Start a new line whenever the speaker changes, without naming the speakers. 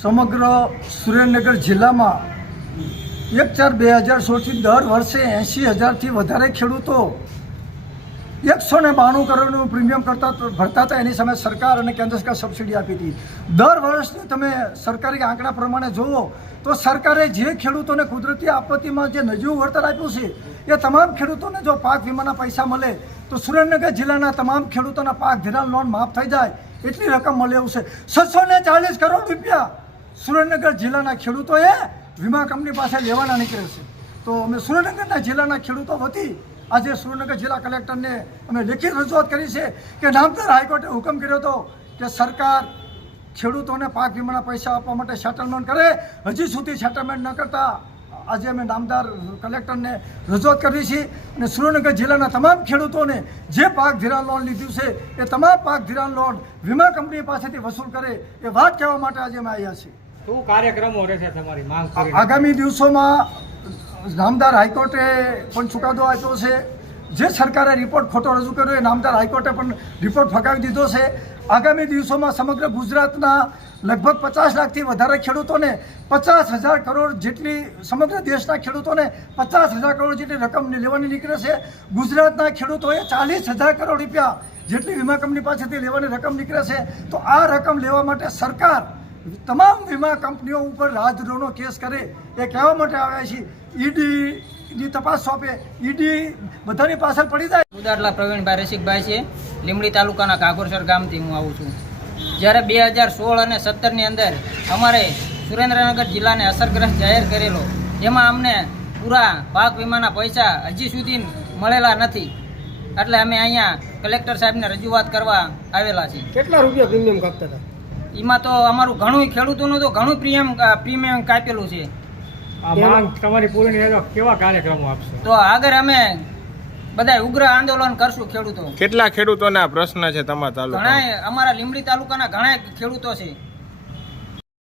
સમગ્ર સુરેન્દ્રનગર જિલ્લામાં એક ચાર બે હજાર સોળથી દર વર્ષે એંશી હજારથી વધારે ખેડૂતો એકસો ને બાણું કરોડનું પ્રીમિયમ કરતા ભરતા હતા. એની સામે સરકાર અને કેન્દ્ર સરકાર સબસિડી આપી હતી. દર વર્ષની તમે સરકારી આંકડા પ્રમાણે જુઓ તો સરકારે જે ખેડૂતોને કુદરતી આપત્તિમાં જે નજીવું વળતર આપ્યું છે, એ તમામ ખેડૂતોને જો પાક વીમાના પૈસા મળે તો સુરેન્દ્રનગર જિલ્લાના તમામ ખેડૂતોના પાક ધિરાણ લોન માફ થઈ જાય. એટલી રકમ મળે એવું છે. છસો ને ચાલીસ કરોડ રૂપિયા સુરેન્દ્રનગર જિલ્લાના ખેડૂતોએ વીમા કંપની પાસે લેવાના નીકળે છે. તો અમે સુરેન્દ્રનગરના જિલ્લાના ખેડૂતો વતી આજે સુરેન્દ્રનગર જિલ્લા કલેક્ટરને અમે લેખિત રજૂઆત કરી છે કે નામદાર હાઈકોર્ટે હુકમ કર્યો હતો કે સરકાર ખેડૂતોને પાક વીમાના પૈસા આપવા માટે સેટલમેન્ટ કરે. હજી સુધી સેટલમેન્ટ ન કરતા આજે અમે નામદાર કલેક્ટરને રજૂઆત કરી છે અને સુરેન્દ્રનગર જિલ્લાના તમામ ખેડૂતોને જે પાક ધિરાણ લોન લીધું છે એ તમામ પાક ધિરાણ લોન વીમા કંપની પાસેથી વસૂલ કરે એ વાત કહેવા માટે આજે અમે આવ્યા છીએ.
શું કાર્યક્રમો રહેશે તમારી માંગ
આગામી દિવસોમાં નામદાર હાઈકોર્ટે પણ ચુકાદો આપ્યો છે. જે સરકારે રિપોર્ટ ખોટો રજૂ કર્યો એ નામદાર હાઈકોર્ટે પણ રિપોર્ટ ફગાવી દીધો છે. આગામી દિવસોમાં સમગ્ર ગુજરાતના લગભગ પચાસ લાખથી વધારે ખેડૂતોને પચાસ હજાર કરોડ જેટલી સમગ્ર દેશના ખેડૂતોને પચાસ હજાર કરોડ જેટલી રકમ લેવાની નીકળે છે. ગુજરાતના ખેડૂતોએ ચાલીસ હજાર કરોડ રૂપિયા જેટલી વીમા કંપની પાસેથી લેવાની રકમ નીકળે છે. તો આ રકમ લેવા માટે સરકાર તમામ વીમા કંપનીઓ ઉપર રાજદ્રોહનો કેસ કરે એ કહેવા માટે આવ્યા છે ઈડીની તપાસ સોંપે. ઈડી બધાની પાછળ પડી જાય.
ઉદારલા પ્રવીણભાઈ રસિકભાઈ છે. લીમડી તાલુકાના કાગોરસર ગામથી હું આવું છું. જ્યારે બે હજાર સોળ અને સત્તરની અંદર અમારે સુરેન્દ્રનગર જિલ્લાને અસરગ્રસ્ત જાહેર કરેલો જેમાં અમને પૂરા પાક વીમાના પૈસા હજી સુધી મળેલા નથી. એટલે અમે અહીંયા કલેક્ટર સાહેબને રજૂઆત કરવા આવેલા છીએ.
કેટલા રૂપિયા પ્રીમિયમ કાપતા હતા?
એમાં તો અમારું ઘણું ખેડૂતોનું તો ઘણું પ્રીમિયમ પ્રીમિયમ કાપેલું છે.
તમારી પૂરી તો કેવા કાર્યક્રમો આપશો?
તો આગળ અમે બધા ઉગ્ર આંદોલન કરશું ખેડૂતો.
કેટલા ખેડૂતોના પ્રશ્ન છે તમારા તાલુકા
ઘણા અમારા લીમડી તાલુકાના ઘણા ખેડૂતો છે.